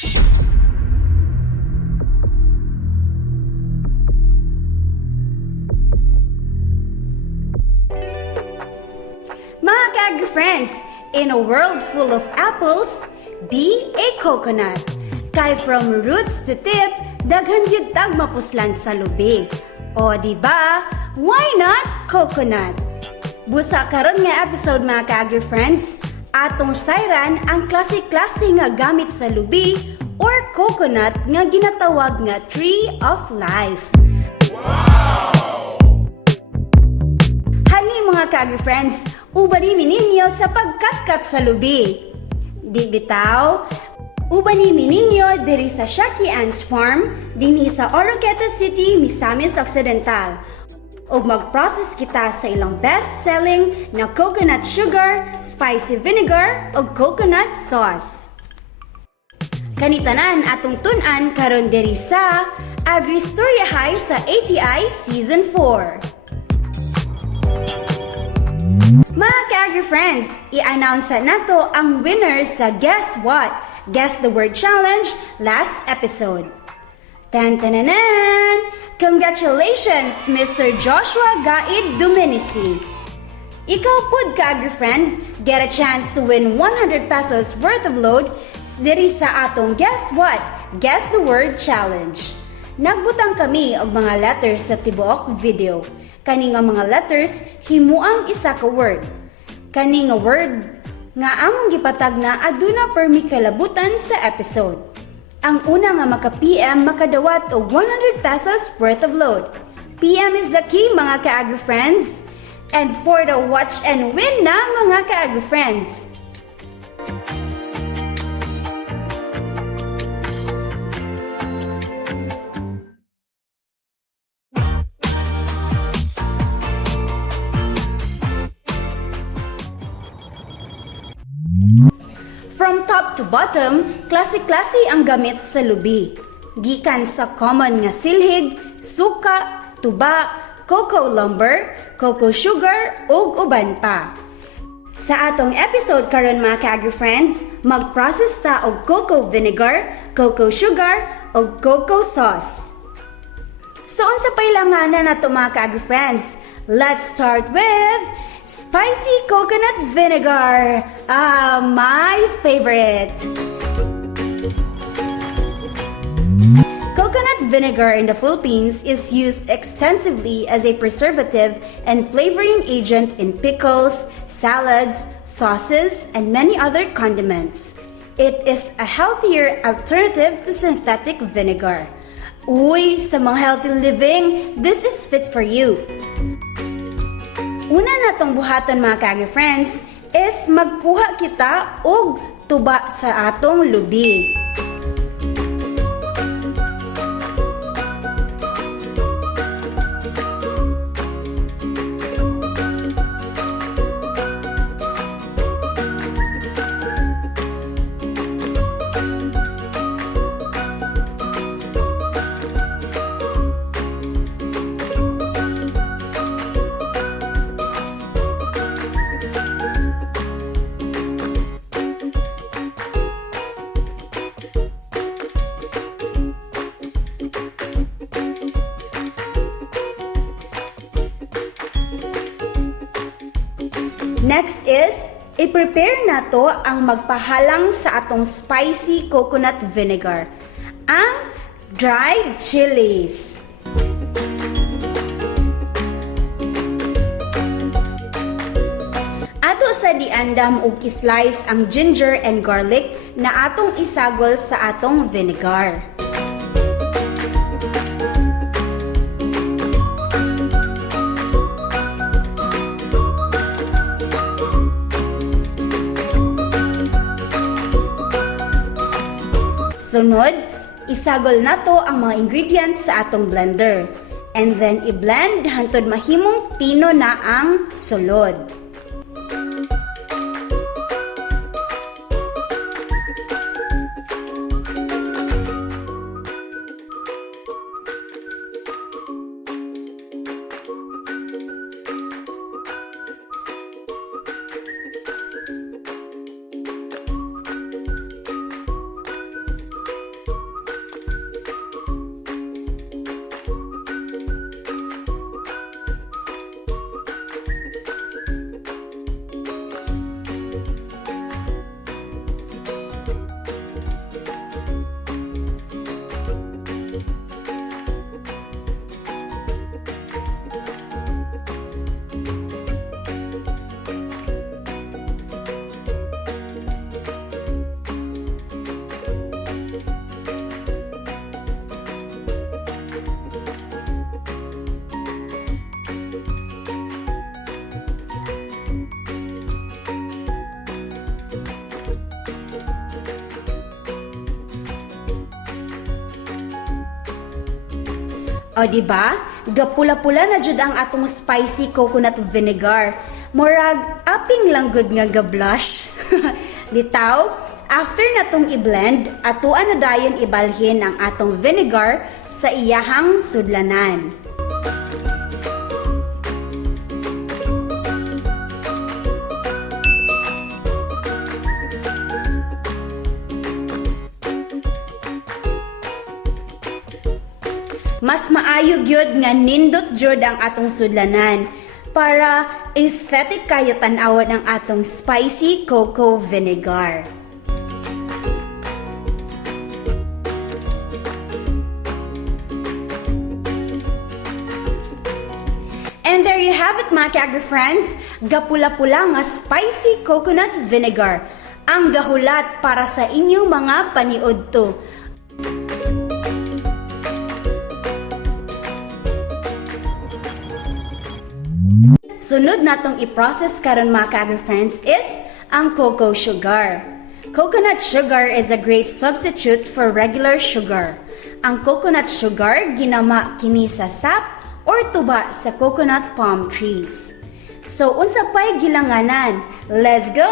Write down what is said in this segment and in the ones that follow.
Mga ka-agri-friends, in a world full of apples, be a coconut. Kay from roots to tip, daghan gyud tag mapuslan sa lubi. O di ba? Why not coconut? Busa karon nga episode mga ka-agri-friends, atong sayran ang klase-klase nga gamit sa lubi or coconut nga ginatawag nga tree of life. Mga ka-agri-friends, ubani ninyo sa pagkatkat sa lubi. Di bitaw, ubani ninyo diri sa Shaki Ann's Farm, dinhi sa Oroqueta City, Misamis Occidental. O mag-process kita sa ilang best-selling na coconut sugar, spicy vinegar, o coconut sauce. Kanitanan atong tun-an karon diri sa Agristoryahay sa ATI Season 4. Mga ka-agri-friends, i-announce nato ang winner sa Guess What? Guess the Word Challenge last episode. Tan-tananan! Congratulations, Mr. Joshua Gaid Domenici! Ikaw pud ka-agri-friend, get a chance to win 100 pesos worth of load diri sa atong Guess What? Guess the Word Challenge. Nagbutang kami og mga letters sa tibuok video. Kani nga mga letters, himuang isa ka word. Kani nga word nga among gipatag na aduna permi kalabutan sa episode. Ang una nga maka-PM makadawat og 100 pesos worth of load. PM is the key mga ka-agri-friends. And for the watch and win na mga ka-agri-friends. From top to bottom, klase-klase ang gamit sa lubi. Gikan sa common nga silhig, suka, tuba, cocoa lumber, cocoa sugar, ug uban pa. Sa atong episode karon mga ka-agri-friends, mag-process ta og cocoa vinegar, cocoa sugar, ug cocoa sauce. So unsa pailanganan nato mga ka-agri-friends? Let's start with spicy coconut vinegar! My favorite! Coconut vinegar in the Philippines is used extensively as a preservative and flavoring agent in pickles, salads, sauces, and many other condiments. It is a healthier alternative to synthetic vinegar. Uy, sa mga healthy living, this is fit for you! Una natong buhaton mga ka-agri-friends is magkuha kita og tuba sa atong lubi. Next is, i-prepare nato ang magpahalang sa atong spicy coconut vinegar, ang dried chilies. Ato sa diandam ug islice ang ginger and garlic na atong isagol sa atong vinegar. Sunod, isagol nato ang mga ingredients sa atong blender. And then i-blend hangtod mahimong pino na ang sulod. O diba? Gapula-pula na jud ang atong spicy coconut vinegar. Murag aping lang gud nga ga-blush. Bitaw, after natong i-blend, atuan na dayon ibalhin ang atong vinegar sa iyahang sudlanan. Mas maayo gyud nga nindot jud ang atong sudlanan para aesthetic kayo tan-awon ang atong spicy cocoa vinegar. And there you have it mga ka-agri-friends, gapula-pula nga spicy coconut vinegar, ang gahulat para sa inyong mga paniudto. Sunod natong i-process karon mga ka-agri-friends is ang cocoa sugar. Coconut sugar is a great substitute for regular sugar. Ang coconut sugar ginama kini sa sap or tuba sa coconut palm trees. So unsa pay gilanganan? Let's go!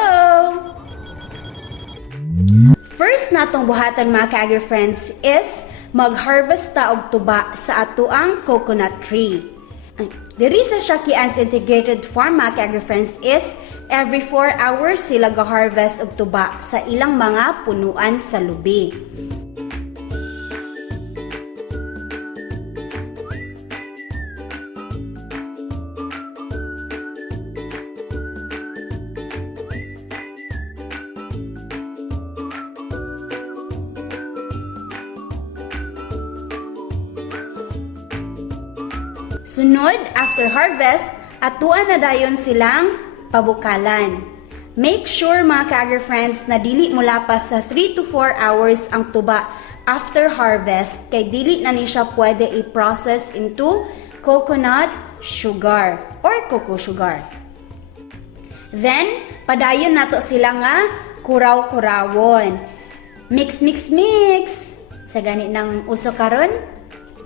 First natong buhatan mga ka-agri-friends is mag-harvest ta og tuba sa atoang coconut tree. Diri sa Shakian's Integrated Farm mga ka-agri-friends is every 4 hours sila ga-harvest og tuba sa ilang mga punuan sa lubi. Sunod, after harvest, atuan na dayon silang pabukalan. Make sure mga ka-agri-friends na dili mula pa sa 3 to 4 hours ang tuba after harvest kay dili na ni siya pwede i-process into coconut sugar or cocoa sugar. Then, padayon nato sila nga kuraw-kurawon. Mix, mix, mix! Sa gani ng uso karon.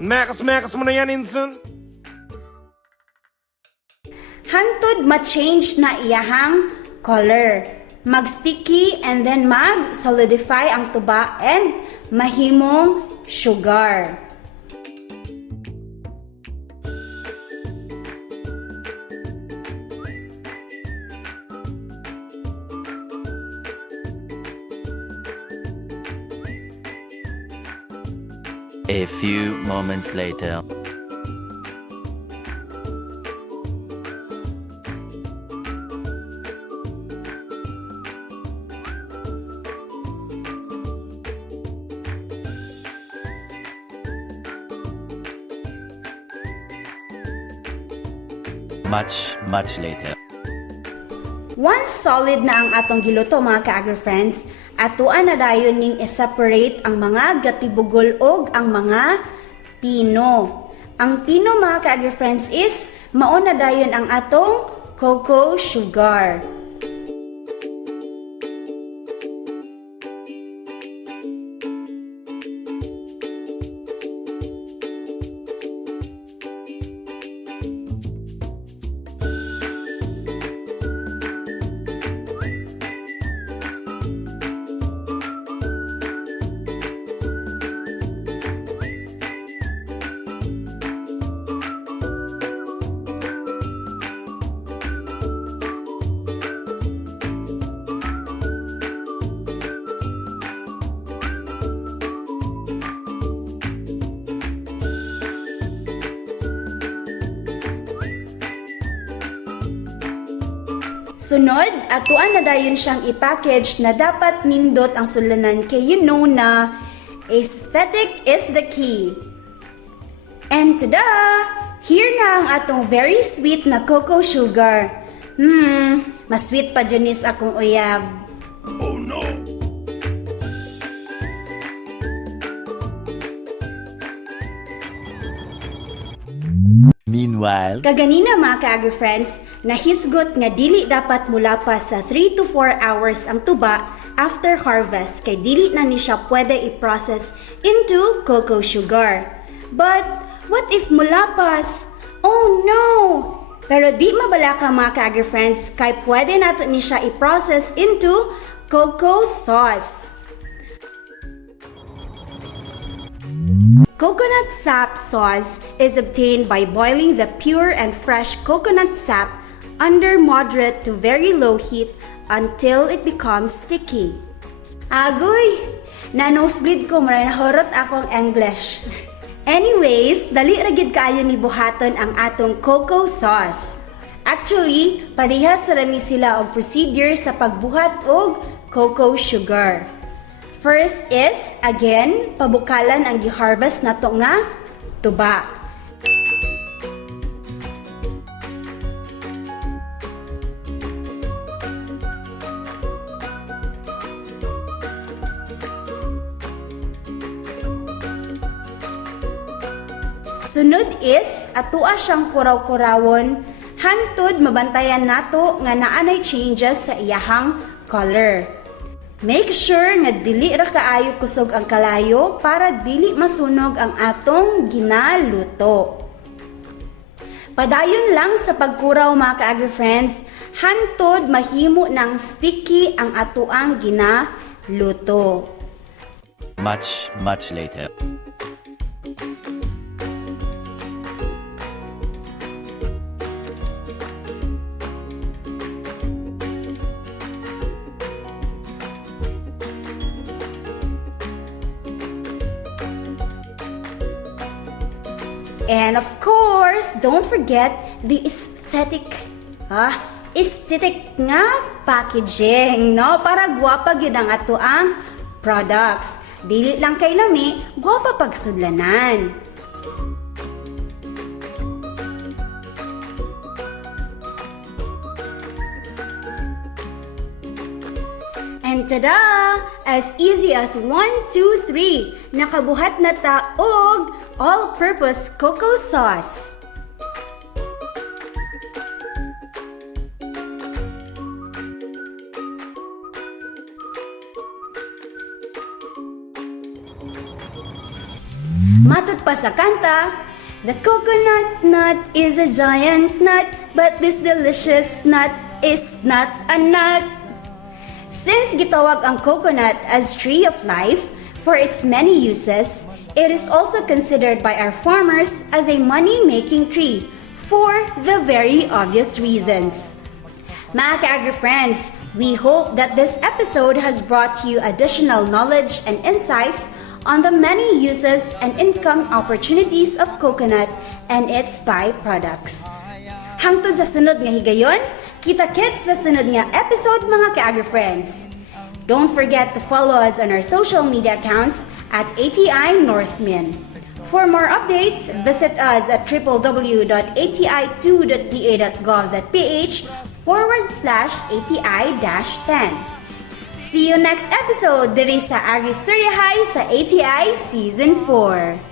Mekas mo na yan, Inson. Hangtod ma-change na iyahang color. Mag-sticky and then mag-solidify ang tuba and mahimong sugar. A few moments later. Much later. Once solid na ang atong giluto mga ka-agri-friends, atuan na dayon ning i-separate ang mga gatibugol og ang mga pino. Ang pino mga ka-agri-friends is mao na dayon ang atong cocoa sugar. Sunod, atuan na dayon siyang i-package na dapat nindot ang sulanan kay you know na aesthetic is the key. And tada! Here na ang atong very sweet na cocoa sugar. Mas sweet pa Janice akong uyab. Oh no! Meanwhile, Kaganina mga ka-agri-friends, nahisgot nga dili dapat mula pa sa 3 to 4 hours ang tuba after harvest kay dili na ni siya pwede i-process into cocoa sugar. But what if mulapas? Oh no! Pero di mabala ka mga ka-agri-friends, kay pwede nato ni siya i-process into cocoa sauce. Coconut sap sauce is obtained by boiling the pure and fresh coconut sap under moderate to very low heat until it becomes sticky. Agoy! Na-nosebleed ko, maray nahurot akong English. Anyways, dali ragid kaayo ni buhaton ang atong cocoa sauce. Actually, parehas ra ni sila og procedure sa pagbuhat og cocoa sugar. First is, again, pabukalan ang gi-harvest nato nga tuba. Sunod is, atua siyang kuraw-kurawon, hantod mabantayan nato nga naanay changes sa iyahang color. Make sure nga dili ra kaayo kusog ang kalayo para dili masunog ang atong ginaluto. Padayon lang sa pagkuraw mga ka-agri-friends, hantod mahimo ng sticky ang atuang ginaluto. Much later. And of course, don't forget the aesthetic nga packaging, no? Para gwapa gyud ang ato ang products. Dili lang kay lami, gwapa pagsudlanan. And tada! As easy as 1, 2, 3, nakabuhat na ta og all-purpose cocoa sauce. Matut pa sa kanta, the coconut nut is a giant nut, but this delicious nut is not a nut. Since gitawag ang coconut as tree of life for its many uses, it is also considered by our farmers as a money-making tree for the very obvious reasons. Mga ka-agri-friends, we hope that this episode has brought you additional knowledge and insights on the many uses and income opportunities of coconut and its byproducts. Hangtod sa sunod nga higayon, kita-kits sa sunod nga episode mga ka-agri-friends. Don't forget to follow us on our social media accounts at ATI Northmin. For more updates, visit us at www.ati2.ph/ATI-10. See you next episode diri sa Agristoryahay sa ATI Season 4.